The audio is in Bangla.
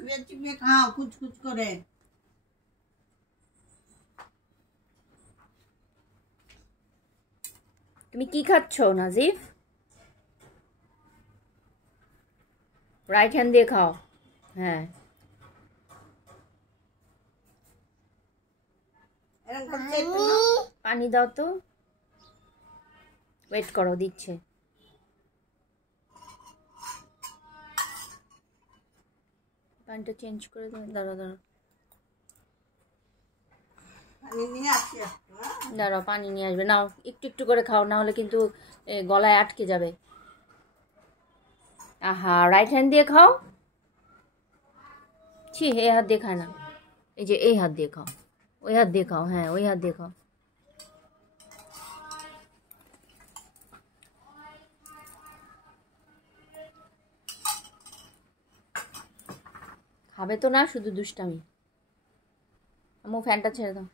চিবিয়ে চিবিয়ে খাও কুচকুচ করে। তুমি কি খাচ্ছ নাজিফ? রাইট হ্যান্ড দিয়ে খাও। হ্যাঁ পানি দাও তো, ওয়েট করো, দিচ্ছে। পানিটা চেঞ্জ করে দাও। দাঁড়াও দাঁড়াও দাঁড়াও, পানি নিয়ে আসবে। নাও একটু একটু করে খাও, না হলে কিন্তু গলায় আটকে যাবে। আহা, রাইট হ্যান্ড দিয়ে খাও। ছি, এই হাত দিয়ে খায় না, এই যে এই হাত দিয়ে খাও, ওই হাত দিয়ে খাও। হ্যাঁ ওই হাত দিয়ে খাও। খাবে তো না, শুধু দুষ্টামি। আম্মু ফ্যানটা ছেড়ে দাও।